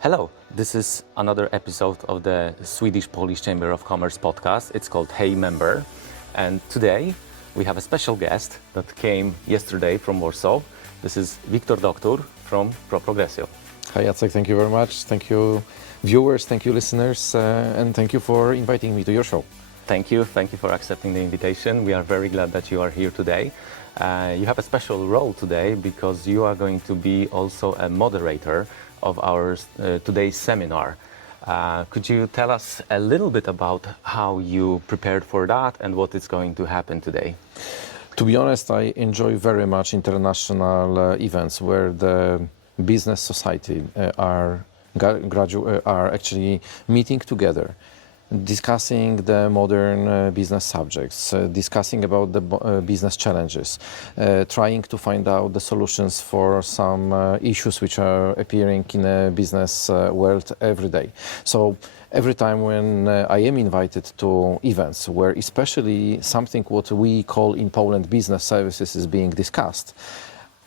Hello, this is another episode of the Swedish-Polish Chamber of Commerce podcast. It's called Hej Member. And today we have a special guest that came yesterday from Warsaw. This is Wiktor Doktór from Pro Progressio. Hi Jacek, thank you very much. Thank you viewers, thank you listeners, and thank you for inviting me to your show. Thank you for accepting the invitation. We are very glad that you are here today. You have a special role today because you are going to be also a moderator of our today's seminar. Could you tell us a little bit about how you prepared for that and what is going to happen today? To be honest, I enjoy very much international events where the business society are actually meeting together, discussing the modern business subjects, discussing about the business challenges, trying to find out the solutions for some issues which are appearing in a business world every day. So every time when I am invited to events where especially something what we call in Poland business services is being discussed,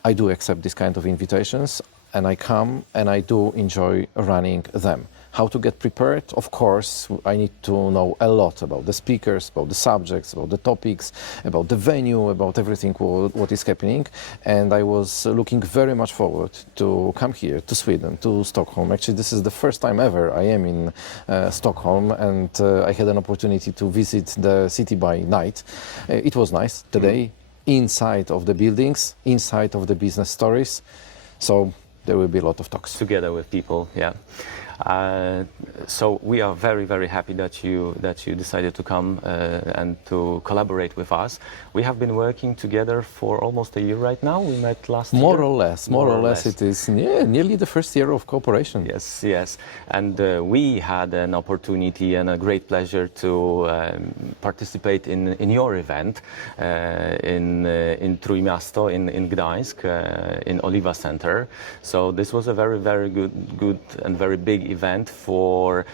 I do accept this kind of invitations and I come and I do enjoy running them. How to get prepared? Of course, I need to know a lot about the speakers, about the subjects, about the topics, about the venue, about everything what is happening. And I was looking very much forward to come here to Sweden, to Stockholm. Actually, this is the first time ever I am in Stockholm, and I had an opportunity to visit the city by night. It was nice today, inside of the buildings, inside of the business stories. So there will be a lot of talks. Together with people, yeah. So we are very happy that you decided to come and to collaborate with us. We have been working together for almost a year right now. We met last year. More or less. It is nearly the first year of cooperation. Yes. And we had an opportunity and a great pleasure to participate in your event in Trójmiasto in Gdańsk in Oliva Center. So this was a very good and very big event for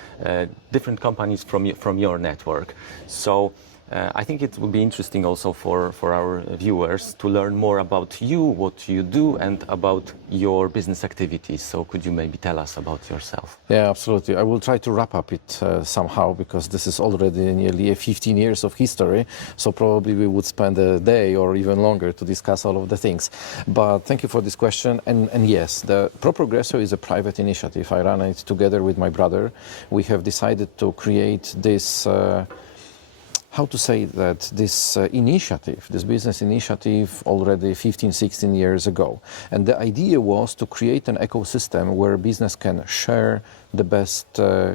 different companies from your network. So I think it will be interesting also for our viewers to learn more about you, what you do, and about your business activities. So could you maybe tell us about yourself? Yeah, absolutely. I will try to wrap up it somehow, because this is already nearly 15 years of history. So probably we would spend a day or even longer to discuss all of the things. But thank you for this question. And yes, the Pro Progressio is a private initiative. I run it together with my brother. We have decided to create this this initiative, this business initiative already 15, 16 years ago. And the idea was to create an ecosystem where business can share the best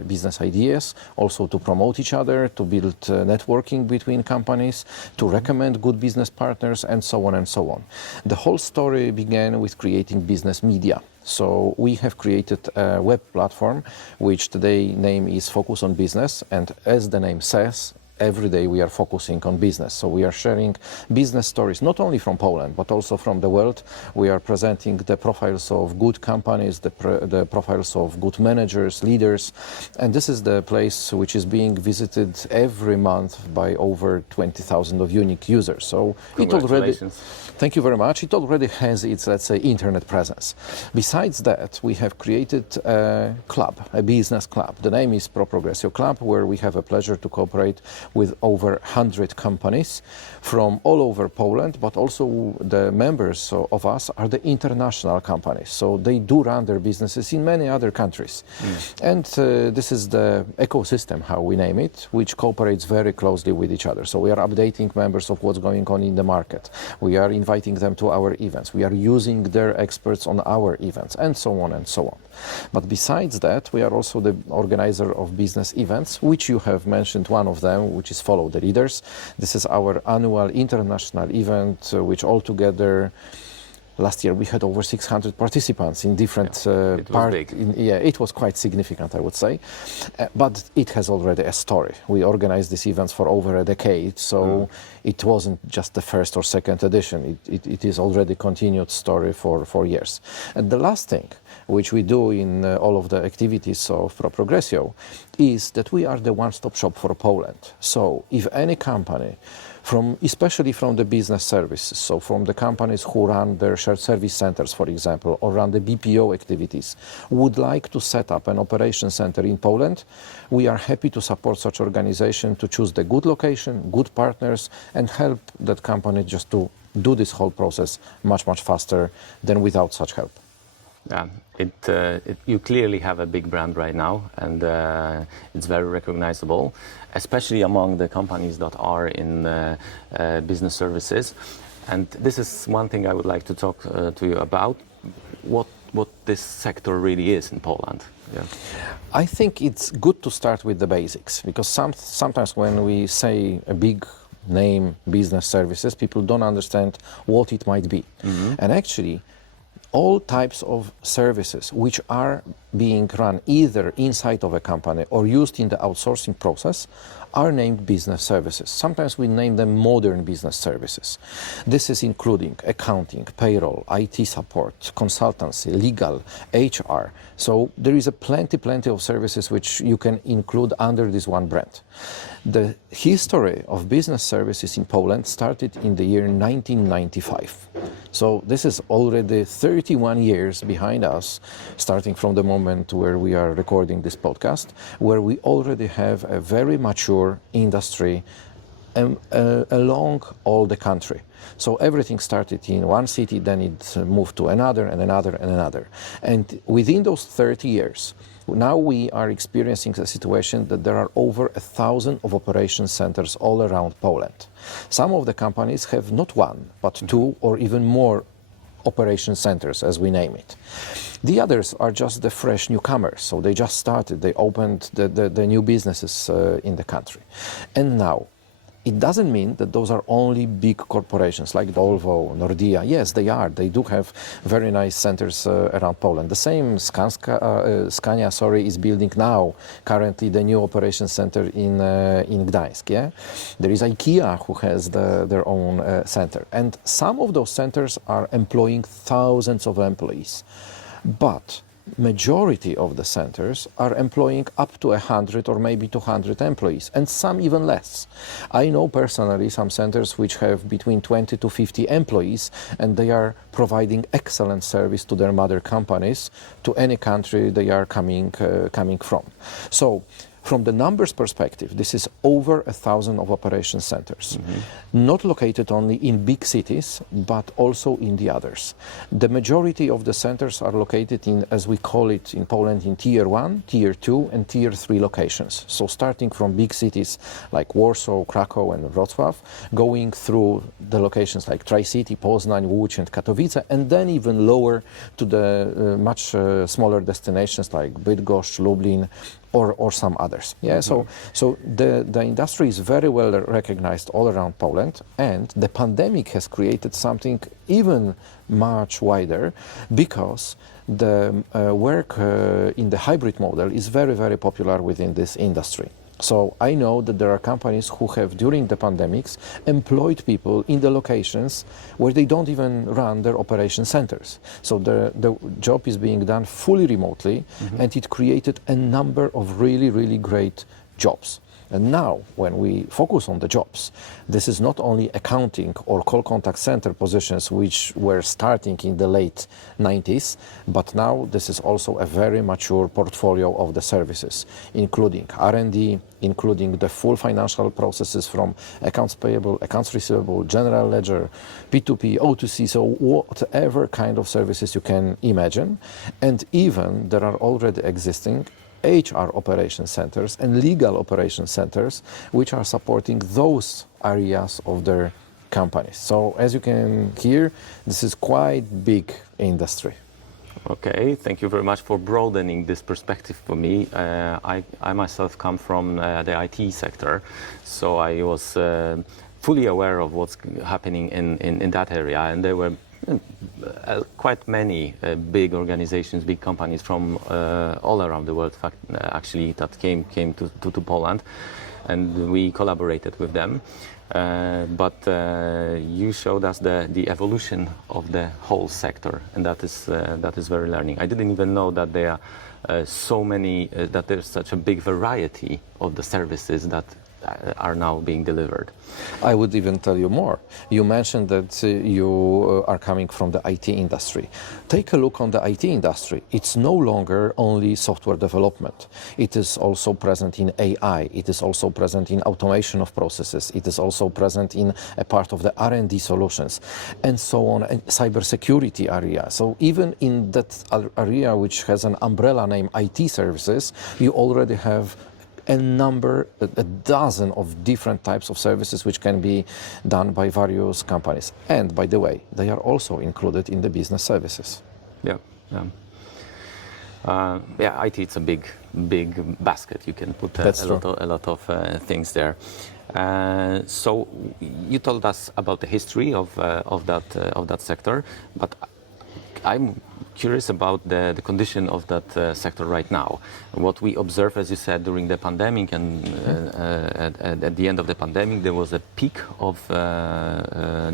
business ideas, also to promote each other, to build networking between companies, to recommend good business partners, and so on and so on. The whole story began with creating business media. So we have created a web platform, which today name is Focus on Business, and as the name says, every day we are focusing on business. So we are sharing business stories, not only from Poland, but also from the world. We are presenting the profiles of good companies, the profiles of good managers, leaders. And this is the place which is being visited every month by over 20,000 of unique users. So it already, thank you very much. It already has its, let's say, internet presence. Besides that, we have created a club, a business club. The name is Pro Progressio Club, where we have a pleasure to cooperate with over 100 companies from all over Poland, but also the members of us are the international companies. So they do run their businesses in many other countries. And this is the ecosystem, how we name it, which cooperates very closely with each other. So we are updating members of what's going on in the market. We are inviting them to our events. We are using their experts on our events, and so on and so on. But besides that, we are also the organizer of business events, which you have mentioned one of them, which is Follow the Leaders. This is our annual international event, which altogether last year we had over 600 participants in different parts. It was quite significant, I would say. But it has already a story. We organized these events for over a decade, so it wasn't just the first or second edition. It is already continued story for years. And the last thing which we do in all of the activities of Pro Progressio is that we are the one-stop shop for Poland. So if any company especially from the business services, so from the companies who run their shared service centers, for example, or run the BPO activities, would like to set up an operation center in Poland. We are happy to support such organization to choose the good location, good partners, and help that company just to do this whole process much, much faster than without such help. Yeah, you clearly have a big brand right now, and it's very recognizable, especially among the companies that are in business services. And this is one thing I would like to talk to you about, what this sector really is in Poland. Yeah. I think it's good to start with the basics, because sometimes when we say a big name, business services, people don't understand what it might be. And actually, all types of services which are being run either inside of a company or used in the outsourcing process are named business services. Sometimes we name them modern business services. This is including accounting, payroll, IT support, consultancy, legal, HR. So there is a plenty of services which you can include under this one brand. The history of business services in Poland started in the year 1995. So this is already 31 years behind us, starting from the moment where we are recording this podcast, where we already have a very mature industry along all the country. So everything started in one city, then it moved to another and another and another. And within those 30 years, now we are experiencing a situation that there are over 1,000 of operation centers all around Poland. Some of the companies have not one, but 2 or even more operation centers, as we name it. The others are just the fresh newcomers, so they just started, they opened the new businesses in the country. And now, it doesn't mean that those are only big corporations like Volvo, Nordea. Yes, they are. They do have very nice centers around Poland. The same Scania, is building now, currently, the new operation center in Gdańsk. Yeah? There is IKEA who has their own center. And some of those centers are employing thousands of employees. But majority of the centers are employing up to 100 or maybe 200 employees, and some even less. I know personally some centers which have between 20 to 50 employees, and they are providing excellent service to their mother companies, to any country they are coming from. So, from the numbers perspective, this is over 1,000 of operation centers, not located only in big cities, but also in the others. The majority of the centers are located in, as we call it in Poland, in Tier 1, Tier 2 and Tier 3 locations. So starting from big cities like Warsaw, Krakow and Wrocław, going through the locations like Tri-City, Poznań, Łódź and Katowice, and then even lower to the much smaller destinations like Bydgoszcz, Lublin, or some others. Yeah, so the industry is very well recognized all around Poland, and the pandemic has created something even much wider, because the work in the hybrid model is very, very popular within this industry. So I know that there are companies who have, during the pandemics, employed people in the locations where they don't even run their operation centers. So the job is being done fully remotely, and it created a number of really, really great jobs. And now, when we focus on the jobs, this is not only accounting or call contact center positions which were starting in the late 90s, but now this is also a very mature portfolio of the services, including R&D, including the full financial processes from accounts payable, accounts receivable, general ledger, P2P, O2C, so whatever kind of services you can imagine. And even there are already existing HR operation centers and legal operation centers which are supporting those areas of their companies. So as you can hear, this is quite big industry. Okay, thank you very much for broadening this perspective for me. I myself come from the IT sector, so I was fully aware of what's happening in that area, and there were quite many big organizations, big companies from all around the world, actually, that came to Poland, and we collaborated with them. But you showed us the evolution of the whole sector, and that is very learning. I didn't even know that there are so many, that there's such a big variety of the services that are now being delivered. I would even tell you more. You mentioned that you are coming from the IT industry. Take a look on the IT industry. It's no longer only software development. It is also present in AI. It is also present in automation of processes. It is also present in a part of the R&D solutions, and so on, and cybersecurity area. So even in that area, which has an umbrella name IT services, you already have a dozen of different types of services which can be done by various companies. And by the way, they are also included in the business services. Yeah, yeah. IT, it's a big basket. You can put a lot of things there. So you told us about the history of that sector, but I'm curious about the condition of that sector right now. What we observe, as you said, during the pandemic, and at the end of the pandemic, there was a peak of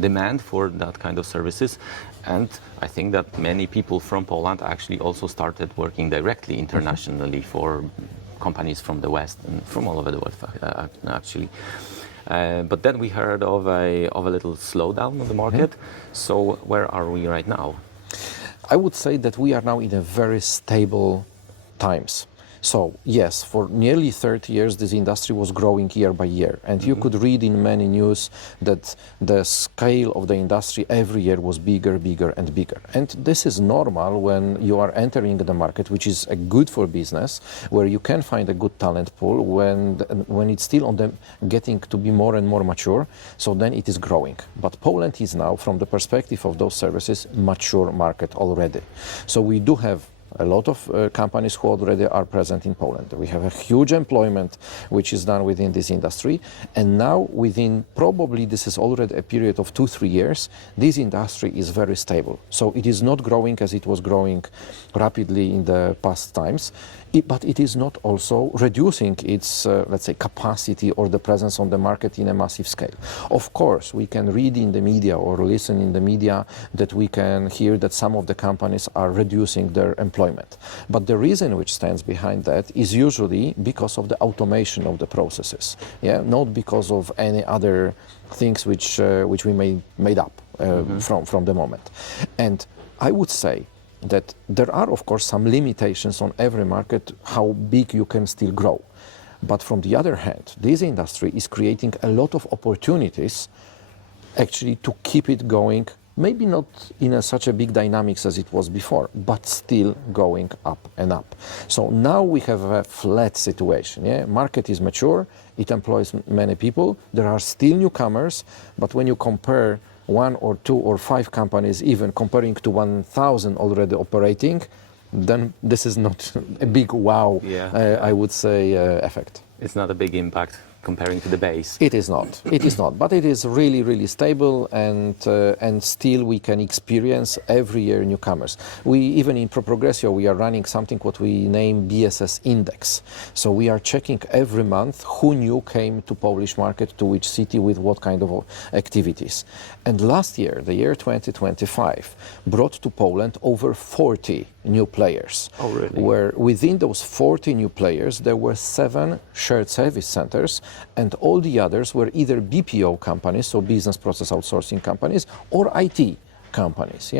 demand for that kind of services. And I think that many people from Poland actually also started working directly internationally for companies from the West and from all over the world, actually. But then we heard of a little slowdown of the market. So where are we right now? I would say that we are now in a very stable times. So yes, for nearly 30 years, this industry was growing year by year. And you could read in many news that the scale of the industry every year was bigger and bigger. And this is normal when you are entering the market, which is good for business, where you can find a good talent pool when it's still on the getting to be more and more mature. So then it is growing. But Poland is now, from the perspective of those services, mature market already. So we do have a lot of companies who already are present in Poland. We have a huge employment which is done within this industry, and now within probably this is already a period of 2-3 years, this industry is very stable. So it is not growing as it was growing rapidly in the past times, but it is not also reducing its, let's say, capacity or the presence on the market in a massive scale. Of course, we can read in the media or listen in the media that we can hear that some of the companies are reducing their employment. But the reason which stands behind that is usually because of the automation of the processes, not because of any other things which we made up from the moment. And I would say that there are, of course, some limitations on every market, how big you can still grow. But from the other hand, this industry is creating a lot of opportunities actually to keep it going, maybe not in such a big dynamics as it was before, but still going up and up. So now we have a flat situation. Market is mature, it employs many people, there are still newcomers, but when you compare 1 or 2 or 5 companies, even comparing to 1,000 already operating, then this is not a big wow, I would say, effect. It's not a big impact comparing to the base. It is not. It is not. But it is really stable, and still we can experience every year newcomers. We even in Pro Progressio we are running something what we name BSS Index. So we are checking every month who new came to Polish market, to which city, with what kind of activities. And last year, the year 2025, brought to Poland over 40 new players. Oh, really? Where within those 40 new players, there were 7 shared service centers, and all the others were either BPO companies, so business process outsourcing companies, or IT companies.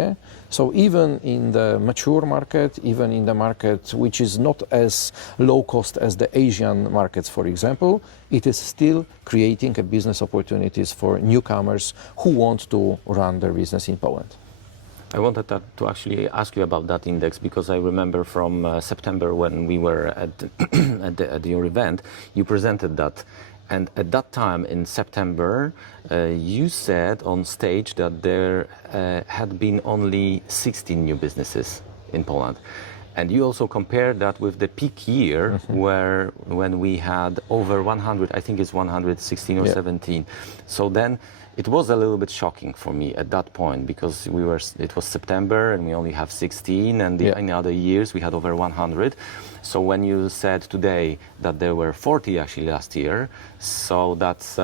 So even in the mature market, even in the market which is not as low cost as the Asian markets, for example, it is still creating a business opportunities for newcomers who want to run their business in Poland. I wanted to actually ask you about that index, because I remember from September when we were at your event, you presented that. And at that time in September, you said on stage that there had been only 16 new businesses in Poland. And you also compared that with the peak year when we had over 100, I think it's 116 or 17. So then it was a little bit shocking for me at that point, because it was September and we only have 16, and in other years we had over 100. So when you said today that there were 40 actually last year, so that's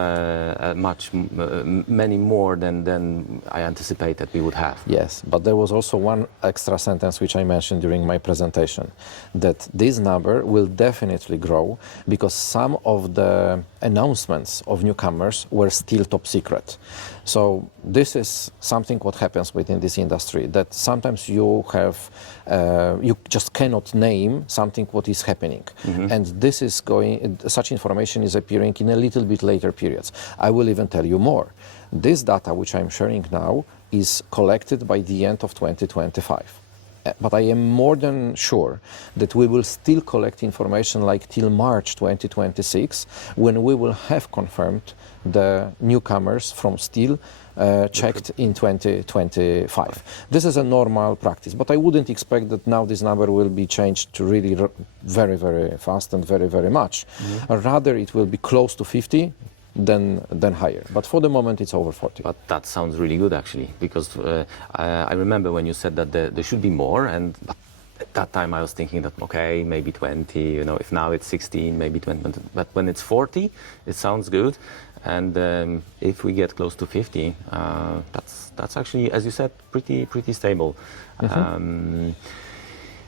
many more than I anticipated we would have. Yes, but there was also one extra sentence which I mentioned during my presentation, that this number will definitely grow, because some of the announcements of newcomers were still top secret. So this is something what happens within this industry, that sometimes you have, you just cannot name something what is happening. And this is such information is appearing in a little bit later periods. I will even tell you more. This data which I'm sharing now is collected by the end of 2025. But I am more than sure that we will still collect information like till March 2026, when we will have confirmed the newcomers from steel checked in 2025. This is a normal practice, but I wouldn't expect that now this number will be changed to really very, very fast and very, very much. Rather, it will be close to 50, than higher. But for the moment, it's over 40. But that sounds really good, actually, because I remember when you said that there should be more, and at that time I was thinking that, okay, maybe 20, you know, if now it's 16, maybe 20, but when it's 40, it sounds good. And if we get close to 50, that's actually, as you said, pretty stable.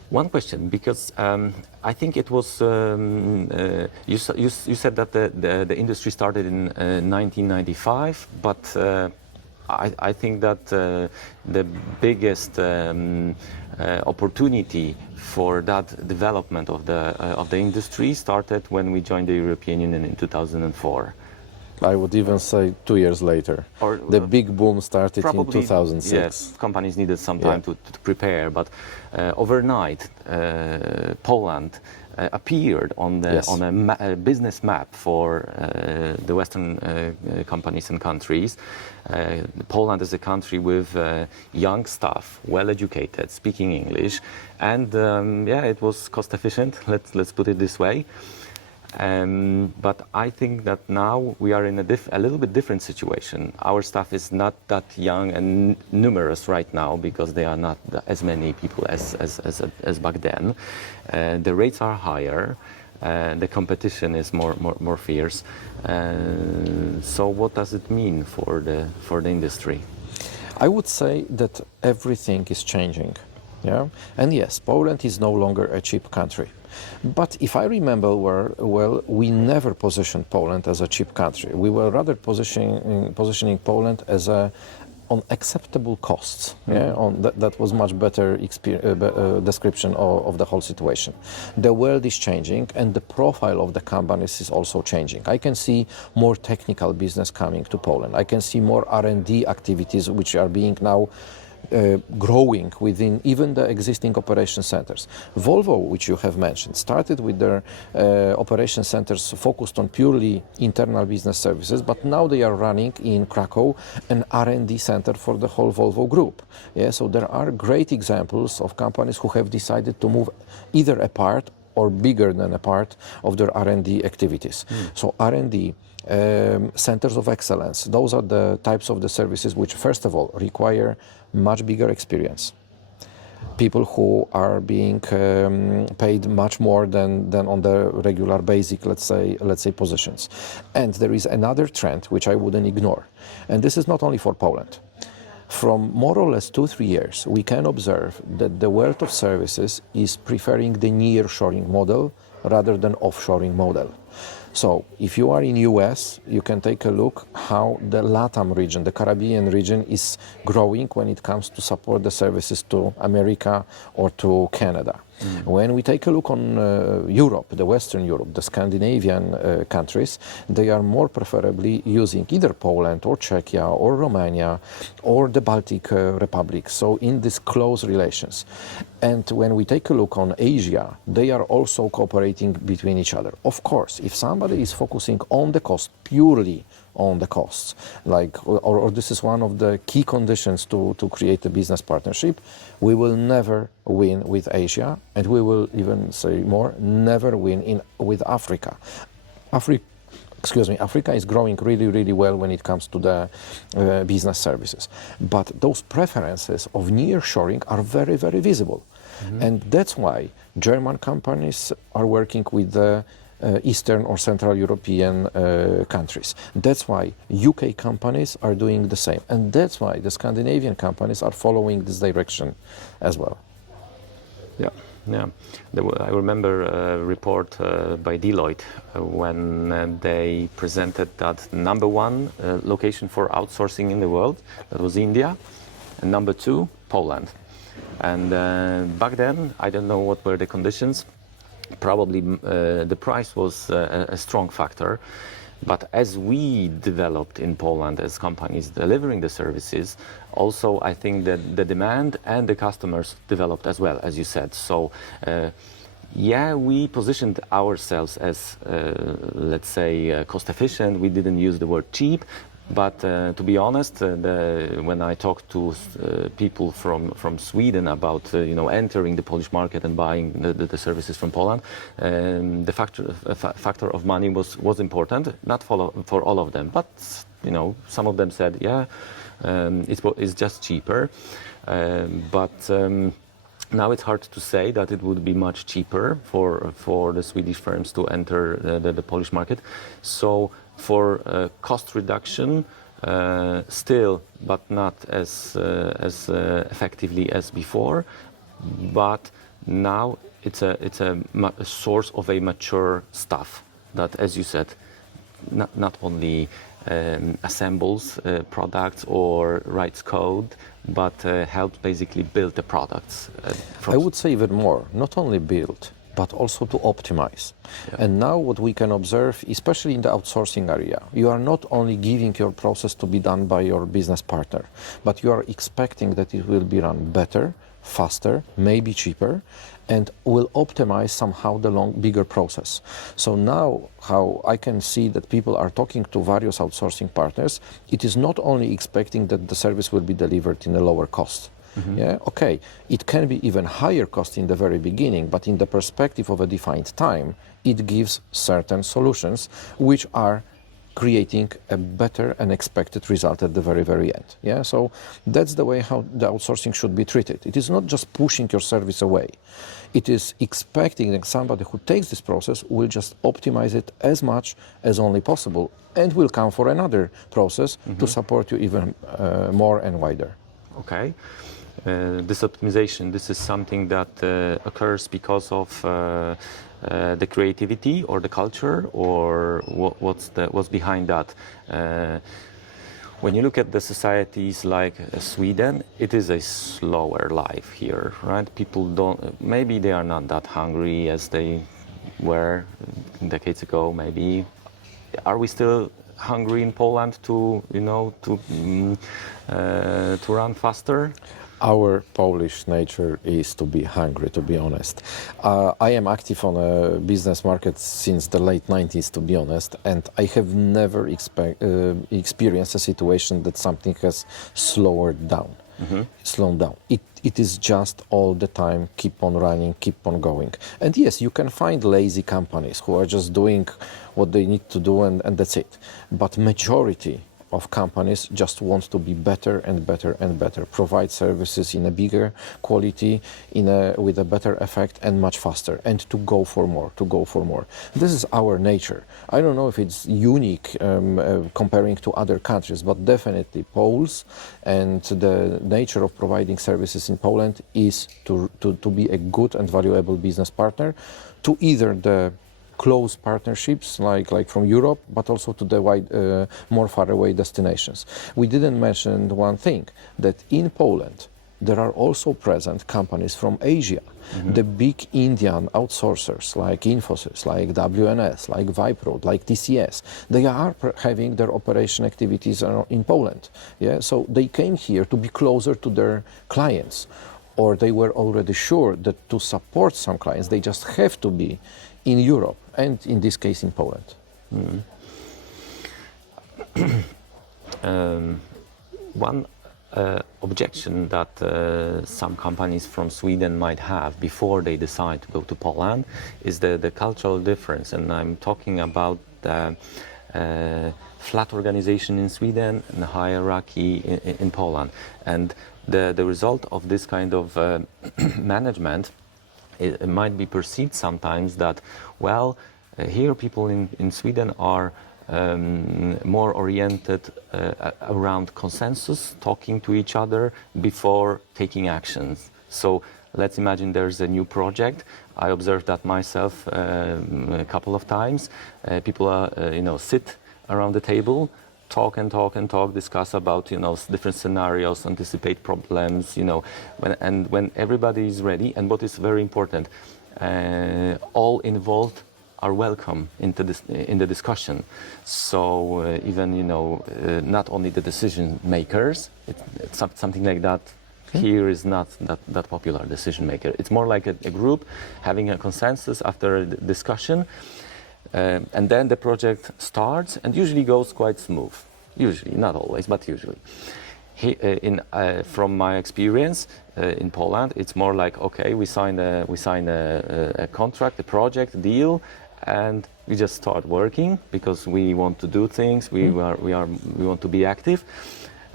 One question, because I think it was you said that the industry started in 1995, but I think that the biggest opportunity for that development of the industry started when we joined the European Union in 2004. I would even say 2 years later. Or the big boom started probably, in 2006. Yes, companies needed some time to prepare, but overnight, Poland appeared on a business map for the Western companies and countries. Poland is a country with young staff, well educated, speaking English, and it was cost efficient. Let's put it this way. But I think that now we are in a little bit different situation. Our staff is not that young and numerous right now because there are not as many people as back then. The rates are higher. The competition is more fierce. So what does it mean for the industry? I would say that everything is changing. Yeah, and yes, Poland is no longer a cheap country. But if I remember well, we never positioned Poland as a cheap country. We were rather positioning Poland as on acceptable costs. That was much better description of the whole situation. The world is changing, and the profile of the companies is also changing. I can see more technical business coming to Poland. I can see more R&D activities which are being now growing within even the existing operation centers. Volvo, which you have mentioned, started with their operation centers focused on purely internal business services, but now they are running in Krakow an R&D center for the whole Volvo group. Yeah, so there are great examples of companies who have decided to move either a part or bigger than a part of their R&D activities. So R&D, centers of excellence, those are the types of the services which, first of all, require much bigger experience. People who are being paid much more than on the regular basic, let's say positions. And there is another trend which I wouldn't ignore, and this is not only for Poland. From more or less 2-3 years, we can observe that the world of services is preferring the nearshoring model rather than offshoring model. So if you are in US, you can take a look how the LATAM region, the Caribbean region, is growing when it comes to support the services to America or to Canada. When we take a look on Europe, the Western Europe, the Scandinavian countries, they are more preferably using either Poland or Czechia or Romania or the Baltic republics, so in these close relations. And when we take a look on Asia, they are also cooperating between each other. Of course, if somebody is focusing on the cost, purely on the costs, or this is one of the key conditions to create a business partnership, we will never win with Asia, and we will even say more, never win with Africa. Africa is growing really, really well when it comes to the business services. But those preferences of nearshoring are very, very visible. And that's why German companies are working with the Eastern or Central European countries. That's why UK companies are doing the same. And that's why the Scandinavian companies are following this direction as well. Yeah, Yeah, I remember a report by Deloitte when they presented that number one location for outsourcing in the world, that was India, and number two, Poland. And back then, I don't know what were the conditions. Probably the price was a strong factor. But as we developed in Poland as companies delivering the services, also I think that the demand and the customers developed as well, as you said. So yeah, we positioned ourselves as, let's say, cost efficient. We didn't use the word cheap. But to be honest, when I talked to people from Sweden about entering the Polish market and buying the services from Poland, the factor of money was important, not for all of them, but some of them said, yeah, it's just cheaper, but. Now it's hard to say that it would be much cheaper for the Swedish firms to enter the Polish market. So for cost reduction, still, but not as effectively as before. But now it's a source of a mature stuff that, as you said, not only assembles products or writes code, but helps basically build the products. I would say even more, not only build, but also to optimize. Yeah. And now what we can observe, especially in the outsourcing area, you are not only giving your process to be done by your business partner, but you are expecting that it will be run better, faster, maybe cheaper, and will optimize somehow the bigger process. So now how I can see that people are talking to various outsourcing partners, it is not only expecting that the service will be delivered in a lower cost. Mm-hmm. Yeah, okay, it can be even higher cost in the very beginning, but in the perspective of a defined time, it gives certain solutions which are creating a better and expected result at the very, very end. Yeah, so that's the way how the outsourcing should be treated. It is not just pushing your service away. It is expecting that somebody who takes this process will just optimize it as much as only possible and will come for another process to support you even more and wider. Okay. This optimization, this is something that occurs because of the creativity or the culture, or what's behind that? When you look at the societies like Sweden, it is a slower life here, right? People maybe they are not that hungry as they were decades ago, maybe. Are we still hungry in Poland to run faster? Our Polish nature is to be hungry, to be honest. I am active on a business market since the late 90s, to be honest, and I have never experienced a situation that something has slowed down. It is just all the time, keep on running, keep on going. And yes, you can find lazy companies who are just doing what they need to do and that's it. But majority of companies just want to be better and better and better, provide services in a bigger quality, with a better effect and much faster, and to go for more. This is our nature. I don't know if it's unique comparing to other countries, but definitely Poles and the nature of providing services in Poland is to be a good and valuable business partner to either the close partnerships like from Europe, but also to the more far away destinations. We didn't mention one thing, that in Poland there are also present companies from Asia. The big Indian outsourcers like Infosys, like WNS, like Wipro, like TCS, they are having their operation activities in Poland. Yeah, so they came here to be closer to their clients, or they were already sure that to support some clients they just have to be in Europe, and in this case in Poland. One objection that some companies from Sweden might have before they decide to go to Poland is the cultural difference, and I'm talking about the flat organization in Sweden and the hierarchy in Poland. And the result of this kind of management, it might be perceived sometimes that, well, here people in Sweden are more oriented around consensus, talking to each other before taking actions. So Let's imagine there's a new project. I observed that myself a couple of times. People are, sit around the table, talk and talk and talk, discuss about, different scenarios, anticipate problems, when everybody is ready. And what is very important, all involved are welcome in the discussion. So even not only the decision makers, it's something like that. Here is not that popular decision maker. It's more like a group having a consensus after a discussion, and then the project starts and usually goes quite smooth. Usually, not always, but usually. From my experience in Poland, it's more like, okay, we sign a contract, a project, deal, and we just start working because we want to do things. We want to be active,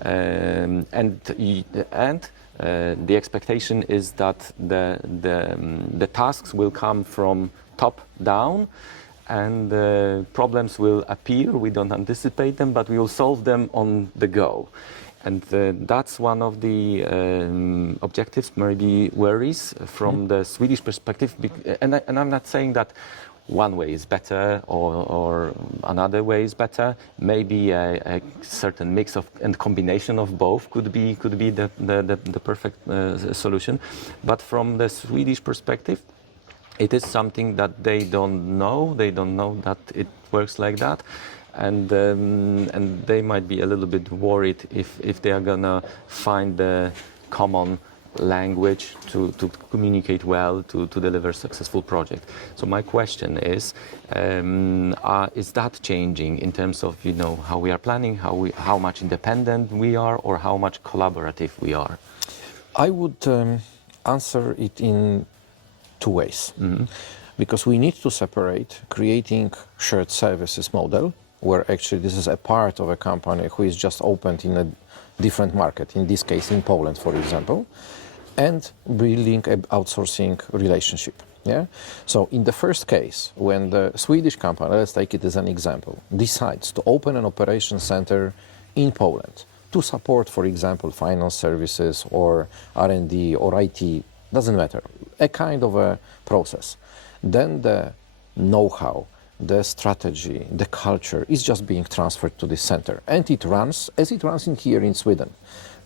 and the expectation is that the tasks will come from top down, and problems will appear. We don't anticipate them, but we will solve them on the go. And that's one of the objectives, maybe worries from the Swedish perspective. And I'm not saying that one way is better or another way is better. Maybe a certain mix of and combination of both could be the perfect solution. But from the Swedish perspective, it is something that they don't know. They don't know that it works like that. And they might be a little bit worried if they are gonna find the common language to communicate well, to deliver a successful project. So my question is that changing in terms of how we are planning, how much independent we are, or how much collaborative we are? I would answer it in two ways, because we need to separate creating shared services model, where actually this is a part of a company who is just opened in a different market, in this case in Poland, for example, and building an outsourcing relationship. Yeah. So in the first case, when the Swedish company, let's take it as an example, decides to open an operation center in Poland to support, for example, finance services or R&D or IT, doesn't matter, a kind of a process, then the know-how, the strategy, the culture is just being transferred to this center, and it runs as it runs in here in Sweden,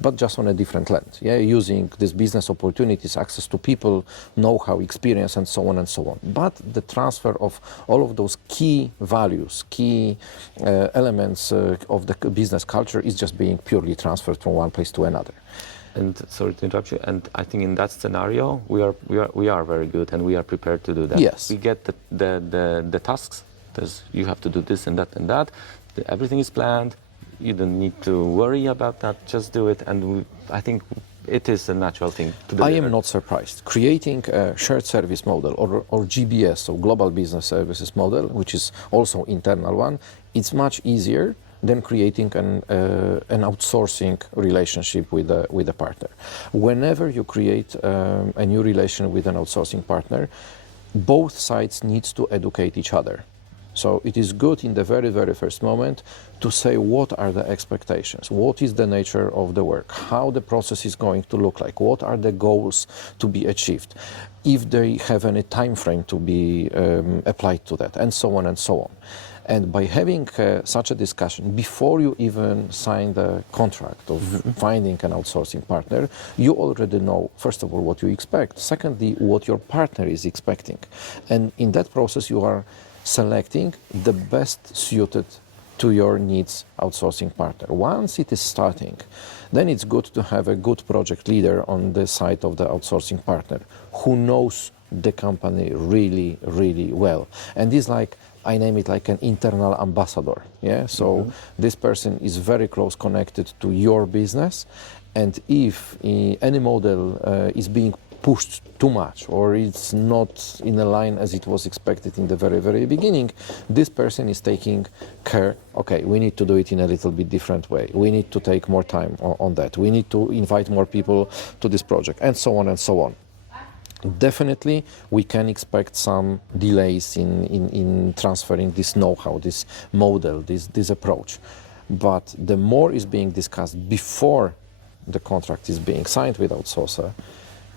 but just on a different land, using these business opportunities, access to people, know-how, experience, and so on and so on. But the transfer of all of those key values, key elements of the business culture is just being purely transferred from one place to another. And sorry to interrupt you. And I think in that scenario, we are very good, and we are prepared to do that. Yes, we get the tasks. You have to do this and that and that. Everything is planned. You don't need to worry about that. Just do it. And I think it is a natural thing to do. I am not surprised. Creating a shared service model or GBS, so Global Business Services model, which is also internal one, it's much easier than creating an outsourcing relationship with a partner. Whenever you create a new relation with an outsourcing partner, both sides need to educate each other. So it is good in the very, very first moment to say what are the expectations, what is the nature of the work, how the process is going to look like, what are the goals to be achieved, if they have any time frame to be applied to that, and so on and so on. And by having such a discussion before you even sign the contract of finding an outsourcing partner, you already know, first of all, what you expect, secondly, what your partner is expecting. And in that process, you are selecting the best suited to your needs outsourcing partner. Once it is starting, then it's good to have a good project leader on the side of the outsourcing partner who knows the company really, really well. And is like, I name it like an internal ambassador. Yeah. So this person is very close connected to your business, and if any model is being pushed too much or it's not in a line as it was expected in the very, very beginning, this person is taking care, okay, we need to do it in a little bit different way. We need to take more time on that. We need to invite more people to this project, and so on and so on. Definitely, we can expect some delays in transferring this know-how, this model, this approach. But the more is being discussed before the contract is being signed with outsourcer,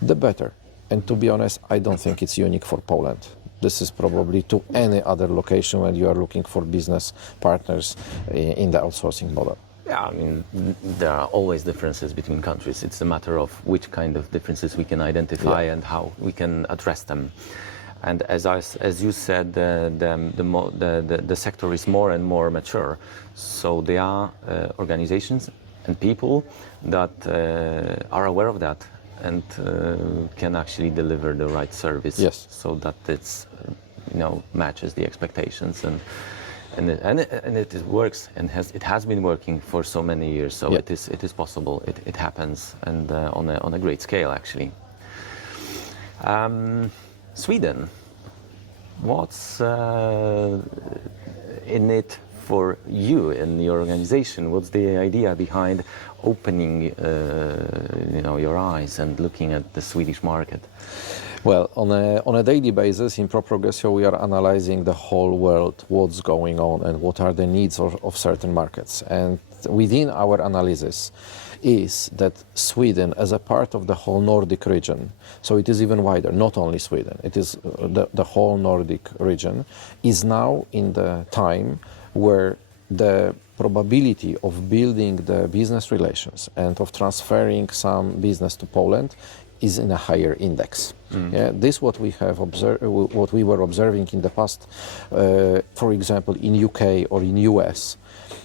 the better. And to be honest, I don't think it's unique for Poland. This is probably to any other location when you are looking for business partners in the outsourcing model. Yeah, I mean, there are always differences between countries. It's a matter of which kind of differences we can identify and how we can address them. And as you said, the sector is more and more mature. So there are organizations and people that are aware of that and can actually deliver the right service, so that it's matches the expectations and it works and it has been working for so many years. So it is possible. It happens, and on a great scale actually. Sweden, what's in it for you in your organization? What's the idea behind opening your eyes and looking at the Swedish market? Well, on a daily basis in Pro Progressio, we are analyzing the whole world, what's going on and what are the needs of certain markets. And within our analysis is that Sweden, as a part of the whole Nordic region, so it is even wider, not only Sweden, it is the whole Nordic region, is now in the time where the probability of building the business relations and of transferring some business to Poland is in a higher index. This what we have observed, what we were observing in the past, for example, in UK or in US,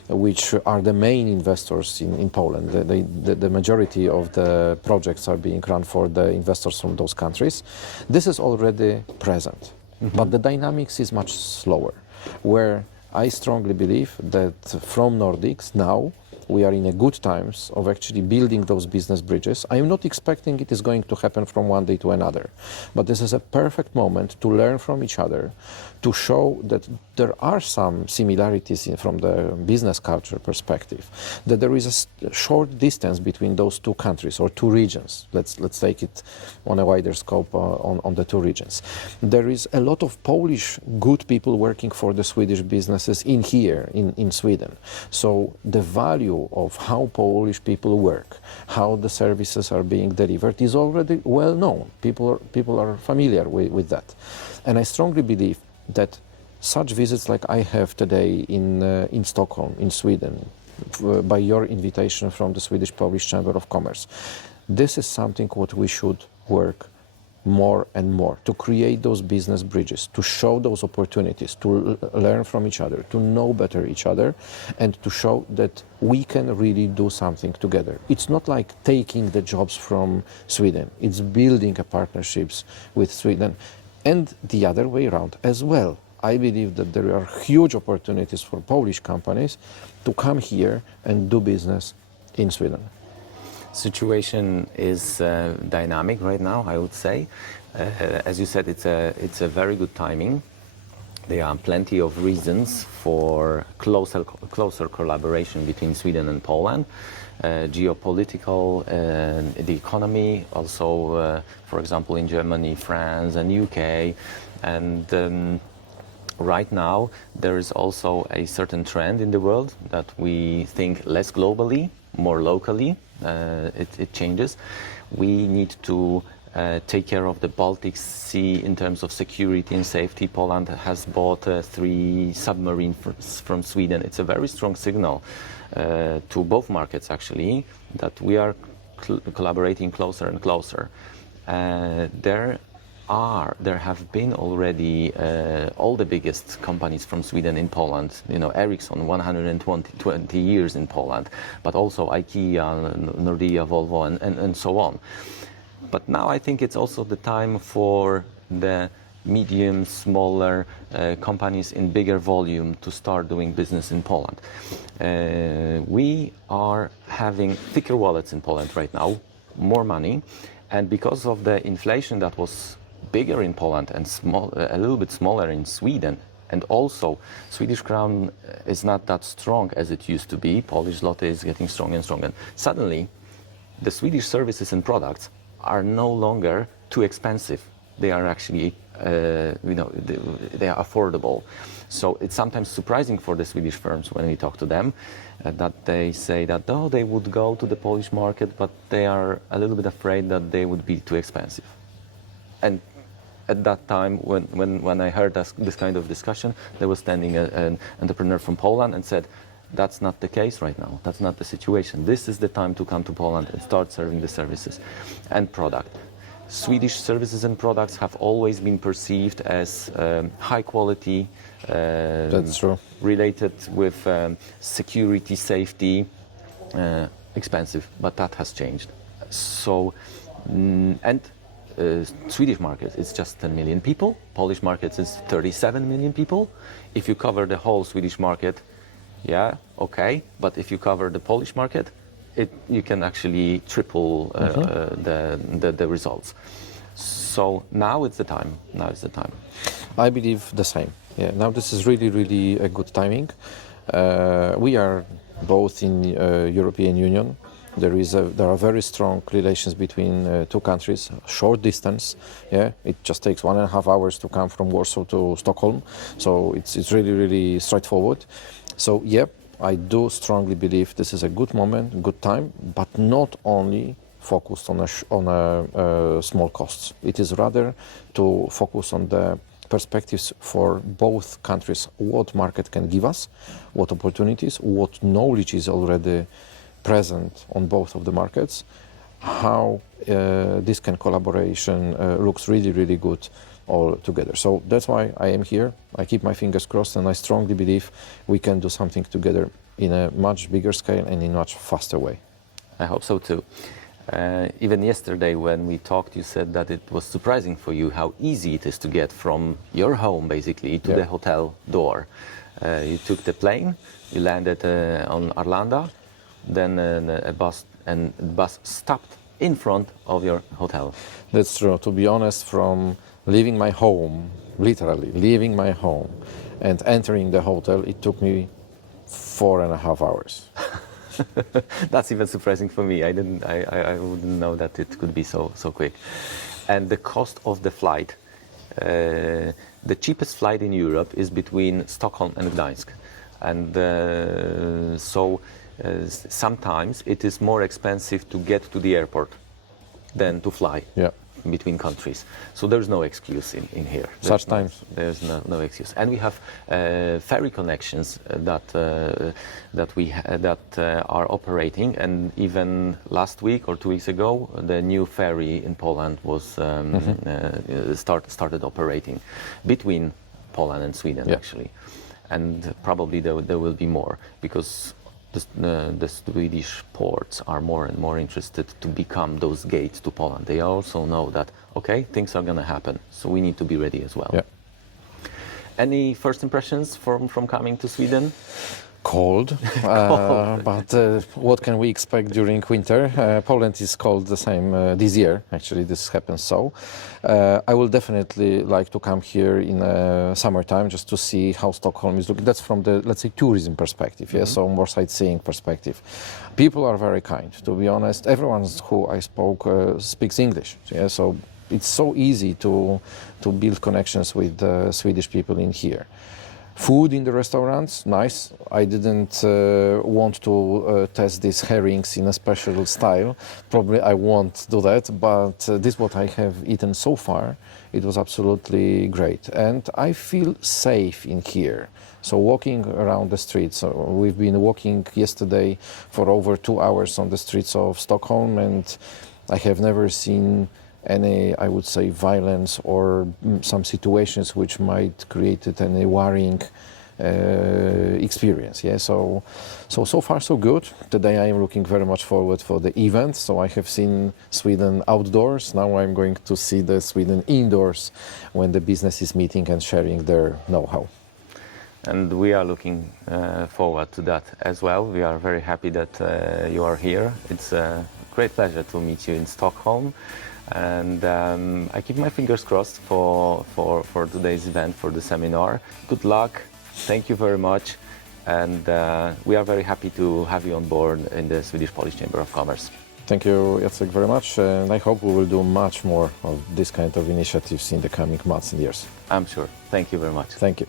which are the main investors in Poland. The majority of the projects are being run for the investors from those countries. This is already present, but the dynamics is much slower, where I strongly believe that from Nordics now we are in a good times of actually building those business bridges. I am not expecting it is going to happen from one day to another, but this is a perfect moment to learn from each other, to show that there are some similarities from the business culture perspective, that there is a short distance between those two countries or two regions. Let's take it on a wider scope on the two regions. There is a lot of Polish good people working for the Swedish businesses in Sweden. So the value of how Polish people work, how the services are being delivered is already well known. People are familiar with that. And I strongly believe that such visits like I have today in Stockholm, in Sweden, by your invitation from the Swedish-Polish Chamber of Commerce, this is something what we should work more and more, to create those business bridges, to show those opportunities, to learn from each other, to know better each other, and to show that we can really do something together. It's not like taking the jobs from Sweden, it's building a partnerships with Sweden, and the other way around as well. I believe that there are huge opportunities for Polish companies to come here and do business in Sweden. Situation is dynamic right now, I would say. As you said, it's a very good timing. There are plenty of reasons for closer collaboration between Sweden and Poland. Geopolitical, the economy, also, for example, in Germany, France, and UK, and right now there is also a certain trend in the world that we think less globally, more locally. It changes. We need to take care of the Baltic Sea in terms of security and safety. Poland has bought 3 submarines from Sweden. It's a very strong signal to both markets, actually, that we are collaborating closer and closer. There have been already all the biggest companies from Sweden in Poland. Ericsson, 120 years in Poland, but also IKEA, Nordea, Volvo, and so on. But now I think it's also the time for the medium, smaller companies in bigger volume to start doing business in Poland. We are having thicker wallets in Poland right now, more money, and because of the inflation that was bigger in Poland and a little bit smaller in Sweden, and also Swedish crown is not that strong as it used to be. Polish zloty is getting stronger and stronger. Suddenly, the Swedish services and products are no longer too expensive. They are actually, they are affordable. So it's sometimes surprising for the Swedish firms when we talk to them that they say that they would go to the Polish market, but they are a little bit afraid that they would be too expensive. And at that time, when I heard this kind of discussion, there was standing an entrepreneur from Poland and said, that's not the case right now. That's not the situation. This is the time to come to Poland and start serving the services and product. Swedish services and products have always been perceived as high quality, That's true. related with security, safety, expensive, but that has changed. So, Swedish market is just 10 million people. Polish market is 37 million people. If you cover the whole Swedish market, yeah, okay. But if you cover the Polish market, you can actually triple the results. So now it's the time. Now is the time. I believe the same. Yeah, now this is really, really a good timing. We are both in European Union. There are very strong relations between two countries, short distance. Yeah, it just takes 1.5 hours to come from Warsaw to Stockholm. So it's really, really straightforward. So yeah, I do strongly believe this is a good moment, good time, but not only focused on small costs. It is rather to focus on the perspectives for both countries, what market can give us, what opportunities, what knowledge is already present on both of the markets, how this collaboration looks really, really good all together. So that's why I am here. I keep my fingers crossed, and I strongly believe we can do something together in a much bigger scale and in a much faster way. I hope so too. Even yesterday when we talked, you said that it was surprising for you how easy it is to get from your home basically to the hotel door. You took the plane, you landed on Arlanda, then a bus stopped in front of your hotel. That's true. To be honest, from leaving my home, literally leaving my home and entering the hotel, it took me 4.5 hours. That's even surprising for me. I wouldn't know that it could be so quick. And the cost of the flight, the cheapest flight in Europe is between Stockholm and Gdańsk. And sometimes it is more expensive to get to the airport than to fly between countries. So there's no excuse in here. There's no excuse. And we have ferry connections that are operating. And even last week or 2 weeks ago, the new ferry in Poland was started operating between Poland and Sweden actually. And probably there will be more because the Swedish ports are more and more interested to become those gates to Poland. They also know that, okay, things are going to happen, so we need to be ready as well. Yeah. Any first impressions from coming to Sweden? Cold, but what can we expect during winter? Poland is cold the same this year. Actually, this happens so. I will definitely like to come here in summertime just to see how Stockholm is looking. That's from the, let's say, tourism perspective, so more sightseeing perspective. People are very kind, to be honest. Everyone who I spoke speaks English, so it's so easy to build connections with Swedish people in here. Food in the restaurants, nice. I didn't want to test these herrings in a special style. Probably I won't do that, but this is what I have eaten so far. It was absolutely great. And I feel safe in here. So walking around the streets, we've been walking yesterday for over 2 hours on the streets of Stockholm, and I have never seen any, I would say, violence or some situations which might create any worrying experience. So far so good. Today I am looking very much forward for the event. So I have seen Sweden outdoors. Now I'm going to see the Sweden indoors when the business is meeting and sharing their know-how. And we are looking forward to that as well. We are very happy that you are here. It's a great pleasure to meet you in Stockholm. And I keep my fingers crossed for today's event, for the seminar. Good luck. Thank you very much. And we are very happy to have you on board in the Swedish-Polish Chamber of Commerce. Thank you, Jacek, very much. And I hope we will do much more of this kind of initiatives in the coming months and years. I'm sure. Thank you very much. Thank you.